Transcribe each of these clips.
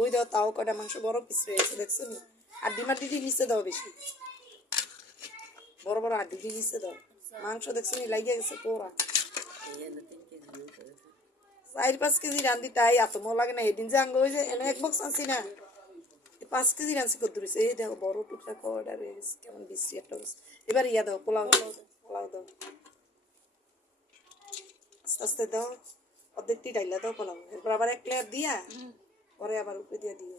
ওই দাও তাও কটা মাংস বড় পিস রয়েছে দেখছো নি আড্ডি মাটি দিয়ে নিচে দাও বেশি বড় বড় আড্ডি দিয়ে নিচে দাও মাংস দেখছো নি লাগিয়ে গেছে পোড়া 4-5 কেজি রান্ধি তাই এত মো লাগে না এদিন যে আঙ্গ হয়ে যায় এনে এক বক্স আনছি না 5 কেজি রাঁধছি কত দূরেছে এই দেখো বড় টুকরা কয়টা রয়ে গেছে কেমন বিশ্রী একটা এবার ইয়া দাও পোলাও দাও আস্তে আস্তে দাও অর্ধেকটি ডাইলা দাও পোলাও এরপর আবার এক লেয়ার দিয়া পরে আবার উপরে দিয়ে দিও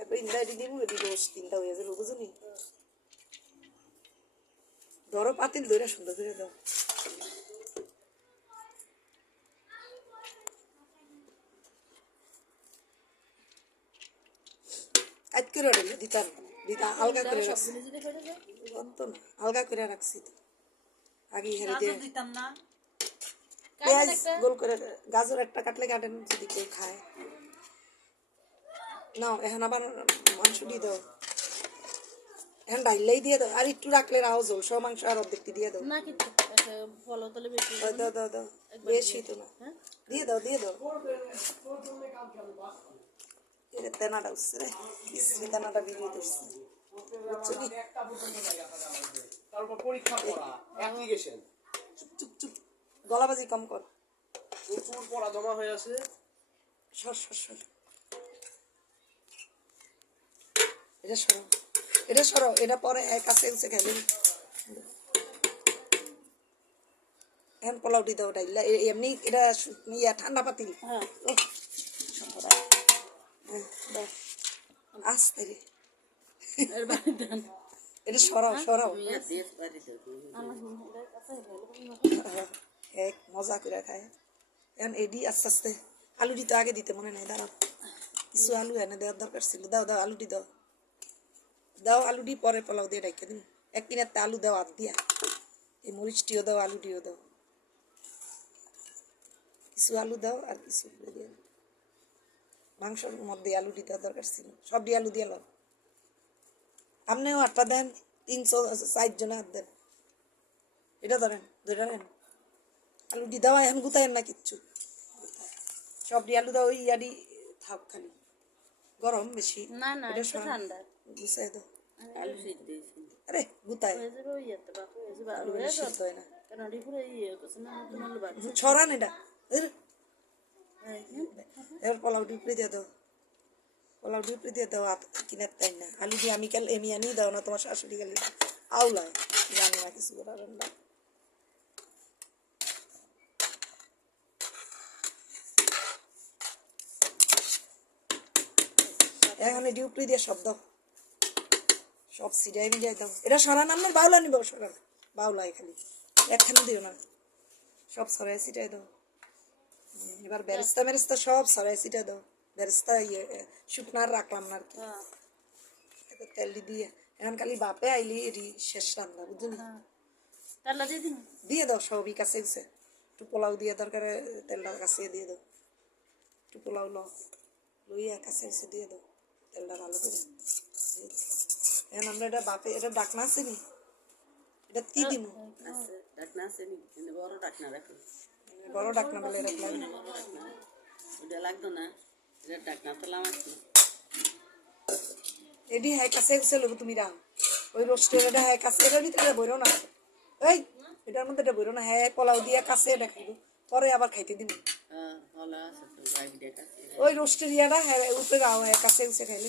এরপর ইন্দাই দিব এটি রোজ 3টা হয়ে যাবে বুঝুনি ধরো পাতিল ধরে সুন্দর করে দাও আজ করে দিতাম আলগা করে রাখছি আলগা করে রাখছি আগে হেরে দিয়ে পেঁয়াজ গোল করে গাজর একটা কাটলে কাটেন যদি কেউ খায় নাও এখন আবার মাংস দিয়ে দাও এখন ডাইলেই দিয়ে দাও আর একটু রাখলে রাও জল সব মাংস আর অর্ধেকটি দিয়ে দাও দাও দাও দাও বেশি তো না দিয়ে দাও এটা তেনাটা উঠছে রে তেনাটা বিরিয়ে দিচ্ছে চুপ চুপ গলাবাজি কম কর প্রচুর পড়া জমা হয়ে আছে সর এটা সরো এটা পরে কাছে উঠে খাইলে এখন পোলাওটি দাও ডাইলা এমনি এটা ইয়া ঠান্ডা পাতিল আস্তে রে এটা সরাও এক মজা করে খায় এখন এডি আস্তে আস্তে আলুটি তো আগে দিতে মনে নাই দাঁড়াও কিছু আলু এনে দেওয়ার দরকার ছিল দাও আলুটি দাও আলুটি পরে পোলাও দিয়ে রেখে দিন একদিন একটা আলু দাও হাত দিয়া এই মরিচটিও দাও আলুটিও দাও কিছু আলু দাও আর কিছু দিয়ে মাংসের মধ্যে আলুটি দেওয়া দরকার ছিল সবটি আলু দিয়ে লাও আপনিও আটটা দেন 300-4 জন হাত দেন এটা ধরেন আলুটি দেওয়া এখন গুতায়েন না কিচ্ছু সবটি আলু দাও ওই ইয়াডি থাক খালি গরম বেশি এটা ঠান্ডা গুছাই দাও আলু সিদ্ধ আরে গুতায় আলু সিদ্ধ হয় না ছড়ান এটা এবার পোলাও ডিপড়ে দিয়ে দাও কিনার তাই না আলু দিয়ে আমি কাল এমি আনি দাও না তোমার শাশুড়ি গেলে আউলায় জানি না কিছু করার রান্না এখন ডিউপ্রি দিয়ে সব সিজাই মিজাই দাও এটা সরান আপনার বাউলা নিব সরান বাউলাই খালি একখানে দিও না সব সরাই সিটাই দাও এবার বেরেস্তা সব সরাই সিটাই দাও বেরেস্তা শুকনার রাখলাম না আর কি তেল দিয়ে এখন খালি বাপে আইলি এটি শেষ রান্না বুঝলি দিয়ে দাও সবই কাছে একটু পোলাও দিয়ে দরকার তেলটা কাছে দিয়ে দাও একটু পোলাও লইয়া কাছে দিয়ে দাও তেলটা ভালো করে এখন আমরা এটা বাপে এটা ডাকনা আছে নি এটা কি দিব ডাকনা আছে নি বড় ডাকনা বলে রাখলাম ওটা লাগতো না এটা ডাকনা তো লামাচ্ছি এডি হাই কাছে লব তুমি রাও ওই রোস্টের এটা হাই কাছে এর ভিতরে বইরো না এই এটার মধ্যে এটা বইরো না হ্যাঁ পোলাও দিয়া কাছে এটা খাইবো পরে আবার খাইতে দিব ভালো আছে তো ওই রোস্টের ইয়াটা হ্যাঁ উপরে রাও কাছে খাইলে